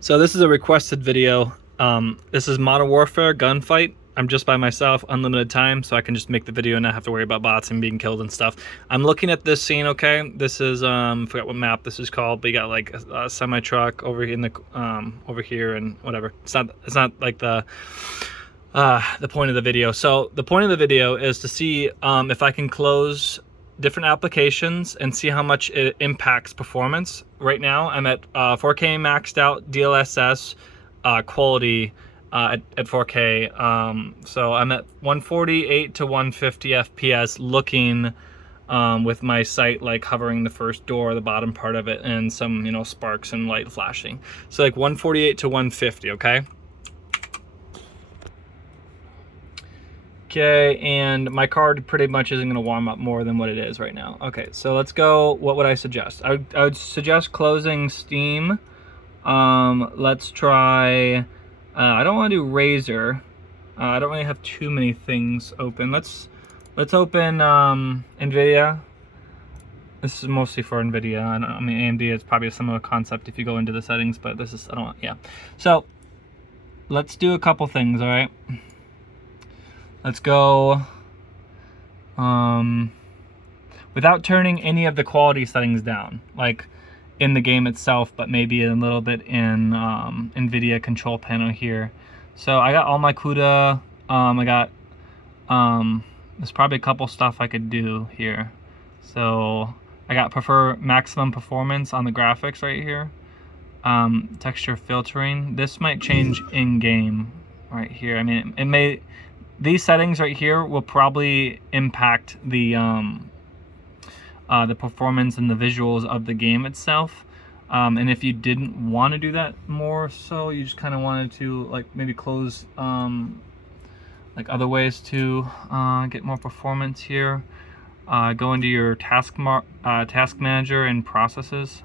So this is a requested video. This is Modern Warfare gunfight. I'm just by myself, unlimited time, so I can just make the video and not have to worry about bots and being killed and stuff. I'm looking at this scene, okay? This is forgot what map this is called, but you got like a semi truck over in the over here and whatever. It's not like the point of the video. So the point of the video is to see if I can close different applications and see how much it impacts performance. Right now I'm at 4K maxed out DLSS quality at 4K. So I'm at 148 to 150 FPS looking with my sight like hovering the first door, the bottom part of it, and some, you know, sparks and light flashing. So like 148 to 150, okay? Okay, and my card pretty much isn't going to warm up more than what it is right now. Okay, so let's go. What would I suggest? I would suggest closing Steam. Let's try... I don't want to do Razer. I don't really have too many things open. Let's open NVIDIA. This is mostly for NVIDIA. I mean, AMD is probably a similar concept if you go into the settings, but this is... I don't want... Yeah. So, let's do a couple things, all right? Let's go without turning any of the quality settings down, like in the game itself, but maybe a little bit in NVIDIA control panel here. So I got all my CUDA. I got there's probably a couple stuff I could do here. So I got prefer maximum performance on the graphics right here. Texture filtering. This might change in game right here. I mean, it may. These settings right here will probably impact the performance and the visuals of the game itself. And if you didn't want to do that more so, you just kind of wanted to like maybe close like other ways to get more performance here. Go into your task manager and processes.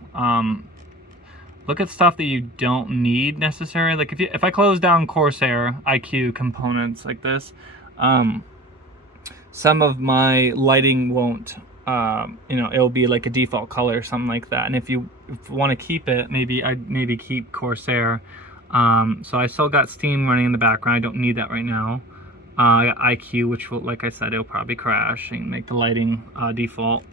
Look at stuff that you don't need necessarily. Like if I close down Corsair IQ components like this, some of my lighting won't, you know, it'll be like a default color or something like that. And if you want to keep it, I'd keep Corsair. So I still got Steam running in the background. I don't need that right now. I got IQ, which will, like I said, it'll probably crash and make the lighting default.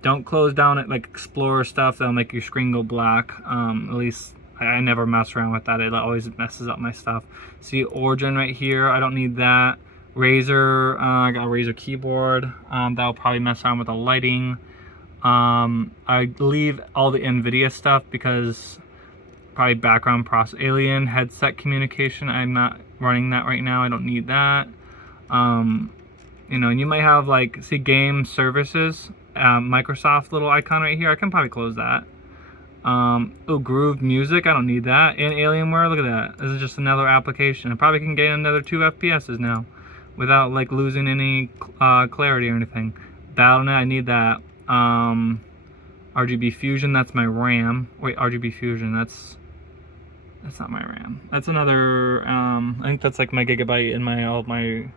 Don't close down it like Explorer stuff. That'll make your screen go black. At least I never mess around with that. It always messes up my stuff. See Origin right here. I don't need that. Razer. I got a Razer keyboard. That'll probably mess around with the lighting. I leave all the NVIDIA stuff because probably background process. Alien headset communication. I'm not running that right now. I don't need that. You know, and you might have like, see game services, Microsoft little icon right here. I can probably close that. Oh, Groove Music, I don't need that. And Alienware, look at that. This is just another application. I probably can get another 2 FPSs now without like losing any clarity or anything. Battle.net, I need that. RGB Fusion, that's my RAM. Wait, RGB Fusion, that's not my RAM. That's another, I think that's like my gigabyte in all my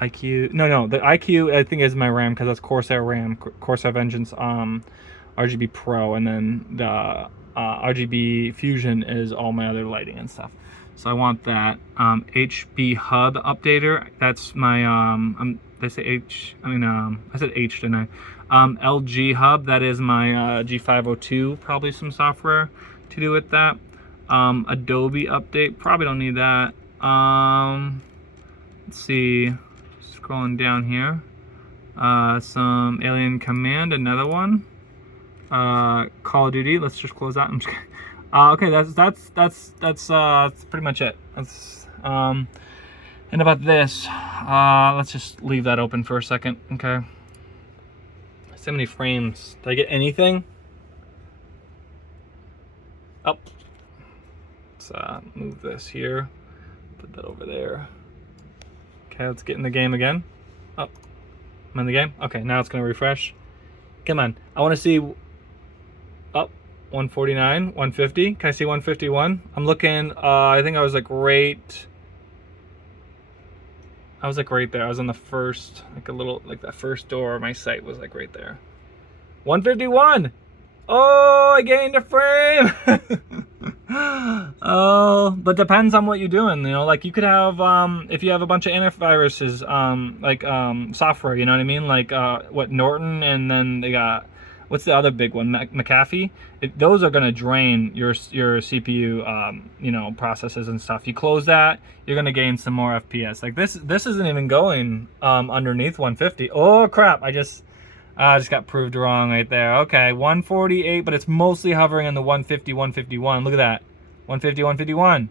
IQ. No, the IQ I think is my RAM because that's Corsair RAM, Corsair Vengeance RGB Pro, and then the RGB Fusion is all my other lighting and stuff. So I want that. HB Hub updater. That's my did I say H? I mean I said H, didn't I? LG Hub. That is my G502. Probably some software to do with that. Adobe update. Probably don't need that. Let's see. Scrolling down here, some Alien Command, another one. Call of Duty. Let's just close that. I'm just kidding. Okay, that's pretty much it. That's and about this, let's just leave that open for a second. Okay. So many frames. Did I get anything? Oh. Let's move this here. Put that over there. Okay, let's get in the game again. Oh, I'm in the game? Okay, now it's gonna refresh. Come on, I wanna see, oh, 149, 150. Can I see 151? I'm looking, I think I was like right there. I was on the first, like a little, like that first door. My sight was like right there. 151! Oh, I gained a frame! Oh, but depends on what you're doing. You know, like you could have if you have a bunch of antiviruses, software. You know what I mean? Like what Norton, and then they got what's the other big one, McAfee. Those are gonna drain your CPU, you know, processes and stuff. You close that, you're gonna gain some more FPS. Like this isn't even going underneath 150. Oh crap! I just got proved wrong right there. Okay, 148, but it's mostly hovering in the 150, 151. Look at that, 150, 151.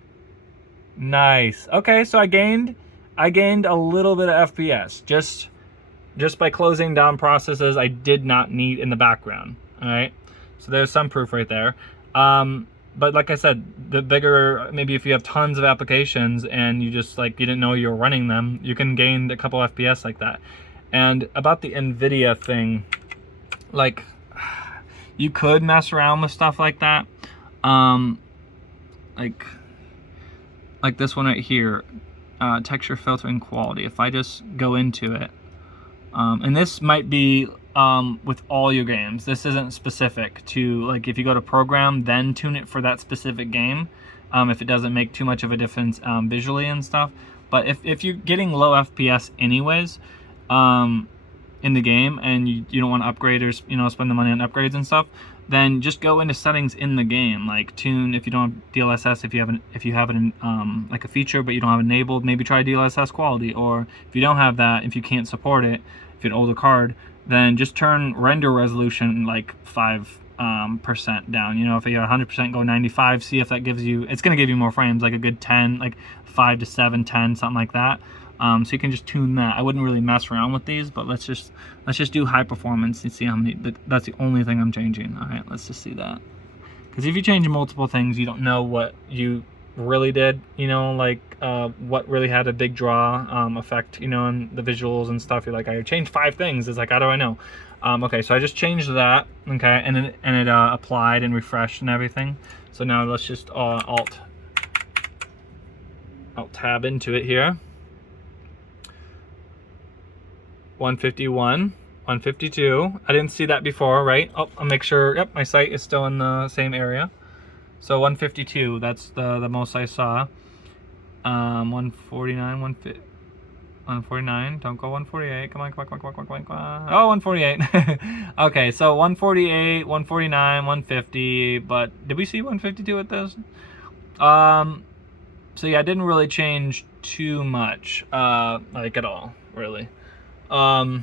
Nice. Okay, so I gained a little bit of FPS just by closing down processes I did not need in the background. All right, so there's some proof right there. But like I said, the bigger, maybe if you have tons of applications and you just like you didn't know you were running them, you can gain a couple FPS like that. And about the NVIDIA thing, like you could mess around with stuff like that, like this one right here, texture filtering quality. If I just go into it, and this might be with all your games. This isn't specific to, like, if you go to program, then tune it for that specific game, if it doesn't make too much of a difference visually and stuff. But if you're getting low FPS anyways in the game, and you don't want to upgrade or, you know, spend the money on upgrades and stuff, then just go into settings in the game, like tune. If you don't have DLSS, if you have it like a feature but you don't have it enabled, maybe try DLSS quality. Or if you don't have that, if you can't support it, if you have an older card, then just turn render resolution like 5% down. You know, if you're 100%, go 95. See if that gives you, it's going to give you more frames, like a good 10, like 5 to 7, 10, something like that. So you can just tune that. I wouldn't really mess around with these, but let's just do high performance and see how many. That's the only thing I'm changing. All right, let's just see that. Because if you change multiple things, you don't know what you really did. You know, like what really had a big draw effect. You know, and the visuals and stuff. You're like, I changed 5 things. It's like, how do I know? Okay, so I just changed that. Okay, and it applied and refreshed and everything. So now let's just alt tab into it here. 151, 152. I didn't see that before, right? Oh, I'll make sure. Yep, my site is still in the same area. So 152, that's the most I saw. 149, 149. Don't go 148. Come on. Oh, 148. Okay, so 148, 149, 150. But did we see 152 with this? So yeah, I didn't really change too much, like at all, really. But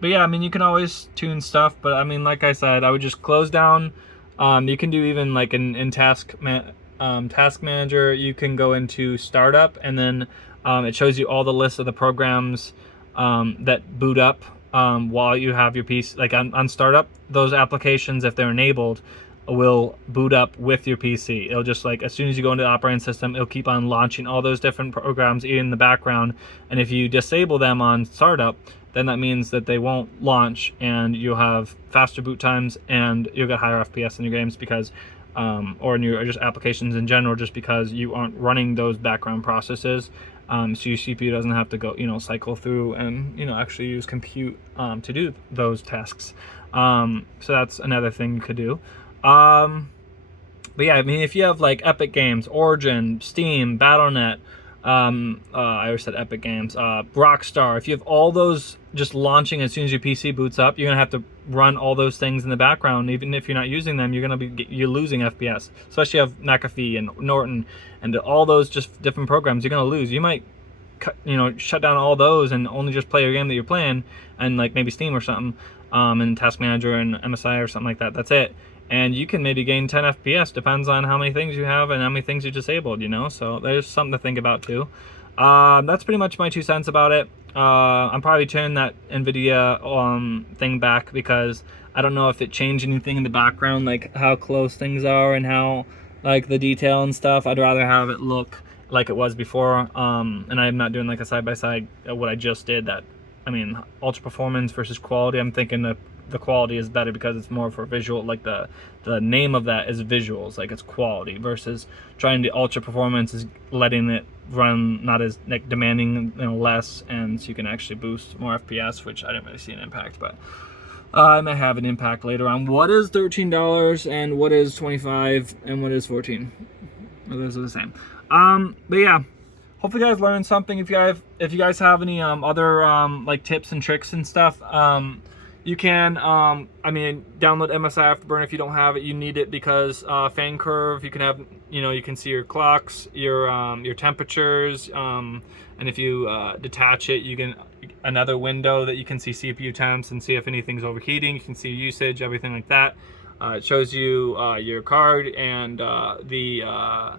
yeah, I mean, you can always tune stuff, but I mean, like I said, I would just close down. You can do even like in task manager, you can go into startup, and then it shows you all the lists of the programs that boot up while you have your PC. Like on startup, those applications, if they're enabled, will boot up with your PC. It'll just, like, as soon as you go into the operating system, it'll keep on launching all those different programs in the background. And if you disable them on startup, then that means that they won't launch, and you'll have faster boot times, and you'll get higher FPS in your games because or in your just applications in general, just because you aren't running those background processes. So your CPU doesn't have to go, you know, cycle through and, you know, actually use compute to do those tasks. So that's another thing you could do. But yeah, I mean, if you have like Epic Games, Origin, Steam, Battle.net, I always said Epic Games, Rockstar, if you have all those just launching as soon as your PC boots up, you're gonna have to run all those things in the background. Even if you're not using them, you're losing FPS. Especially if you have McAfee and Norton and all those just different programs, you're gonna lose. You might shut down all those and only just play your game that you're playing, and like maybe Steam or something, and Task Manager and MSI or something like that. That's it. And you can maybe gain 10 FPS, depends on how many things you have and how many things you disabled, you know? So there's something to think about too. That's pretty much my 2 cents about it. I'm probably turning that NVIDIA thing back because I don't know if it changed anything in the background, like how close things are and how, like, the detail and stuff. I'd rather have it look like it was before. And I'm not doing like a side-by-side what I just did. That, I mean, ultra performance versus quality. I'm thinking that the quality is better because it's more for visual, like the name of that is visuals, like it's quality, versus trying to ultra performance is letting it run not as like demanding, less, and so you can actually boost more FPS, which I didn't really see an impact. But I might have an impact later on. What is $13 and what is 25 and what is 14? Well, those are the same. But yeah, hopefully you guys learned something. If you guys have any other like tips and tricks and stuff, you can I mean, download MSI Afterburner if you don't have it. You need it because fan curve, you can have, you know, you can see your clocks, your temperatures, and if you detach it, you can another window that you can see CPU temps and see if anything's overheating. You can see usage, everything like that. It shows you your card and the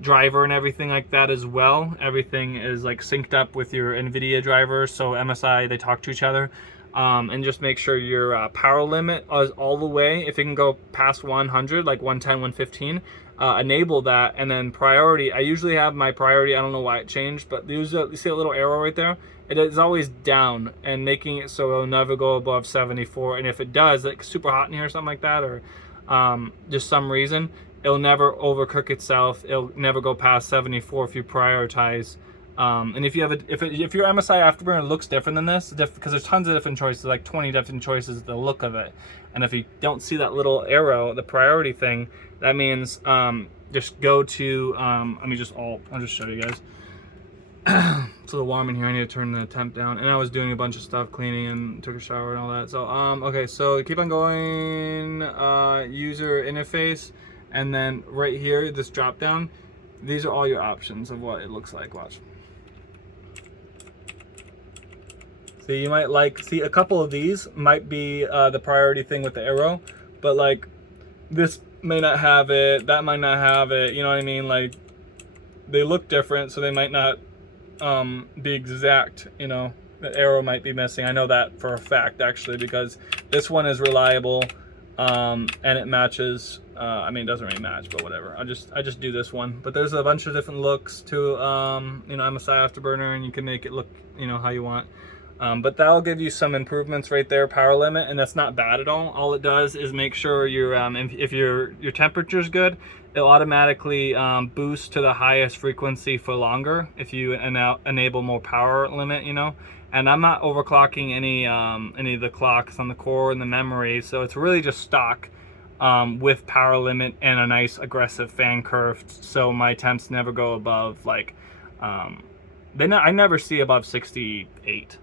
driver and everything like that as well. Everything is like synced up with your NVIDIA driver, so MSI, they talk to each other. And just make sure your power limit is all the way. If it can go past 100, like 110, 115, enable that. And then priority, I usually have my priority, I don't know why it changed, but you see a little arrow right there? It is always down, and making it so it'll never go above 74. And if it does, like super hot in here or something like that, or just some reason, it'll never overcook itself. It'll never go past 74 if you prioritize. And if you have if your MSI Afterburner looks different than this, because there's tons of different choices, like 20 different choices, the look of it. And if you don't see that little arrow, the priority thing, that means just go to I'll just show you guys. It's a little warm in here. I need to turn the temp down. And I was doing a bunch of stuff, cleaning and took a shower and all that. So okay, so keep on going, user interface, and then right here, this drop down, these are all your options of what it looks like. Watch. So you might see a couple of these might be the priority thing with the arrow, but like this may not have it, that might not have it, you know what I mean? Like they look different, so they might not be exact, you know. The arrow might be missing. I know that for a fact actually, because this one is reliable and it matches. I mean, it doesn't really match, but whatever. I just do this one. But there's a bunch of different looks to you know, MSI Afterburner, and you can make it look, you know, how you want. But that'll give you some improvements right there, power limit, and that's not bad at all. All it does is make sure your if your temperature's good, it'll automatically boost to the highest frequency for longer if you enable more power limit, you know. And I'm not overclocking any of the clocks on the core and the memory, so it's really just stock with power limit and a nice aggressive fan curve, so my temps never go above like I never see above 68.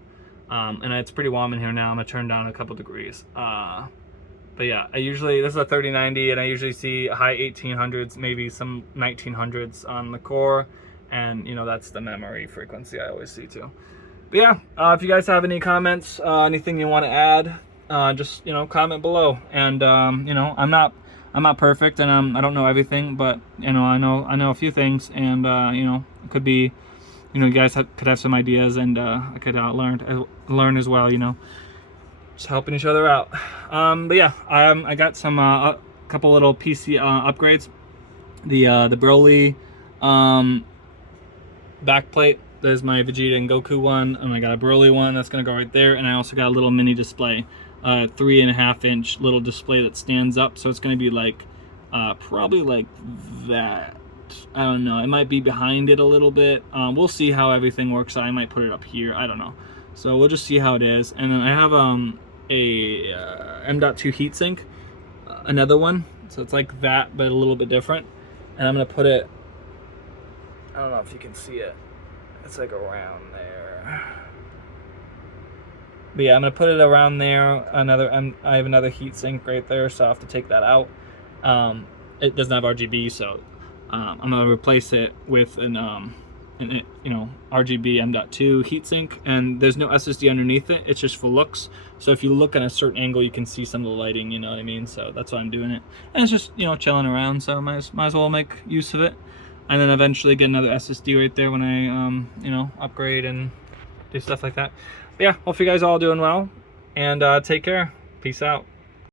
And it's pretty warm in here now. I'm gonna turn down a couple degrees. But yeah, this is a 3090, and I usually see high 1800s, maybe some 1900s on the core, and you know, that's the memory frequency I always see too. But yeah, if you guys have any comments, anything you want to add, just, you know, comment below. And you know, I'm not perfect, and I don't know everything, but you know, I know a few things, and you know, it could be, you know, you guys could have some ideas, and I could learn as well, you know, just helping each other out. But yeah, I got some a couple little PC upgrades. The Broly backplate. There's my Vegeta and Goku one, and I got a Broly one that's gonna go right there, and I also got a little mini display, 3.5 inch little display that stands up, so it's gonna be like probably like that. I don't know, it might be behind it a little bit. We'll see how everything works. I might put it up here, I don't know. So we'll just see how it is. And then I have a M.2 heatsink, another one. So it's like that, but a little bit different. And I'm gonna put it, I don't know if you can see it. It's like around there. But yeah, I'm gonna put it around there. I have another heatsink right there, so I have to take that out. It doesn't have RGB, so I'm gonna replace it with an you know, RGB M.2 heatsink, and there's no SSD underneath it. It's just for looks. So if you look at a certain angle, you can see some of the lighting. You know what I mean? So that's why I'm doing it. And it's just, you know, chilling around. So might as well make use of it, and then eventually get another SSD right there when I you know, upgrade and do stuff like that. But yeah, hope you guys all doing well, and take care. Peace out.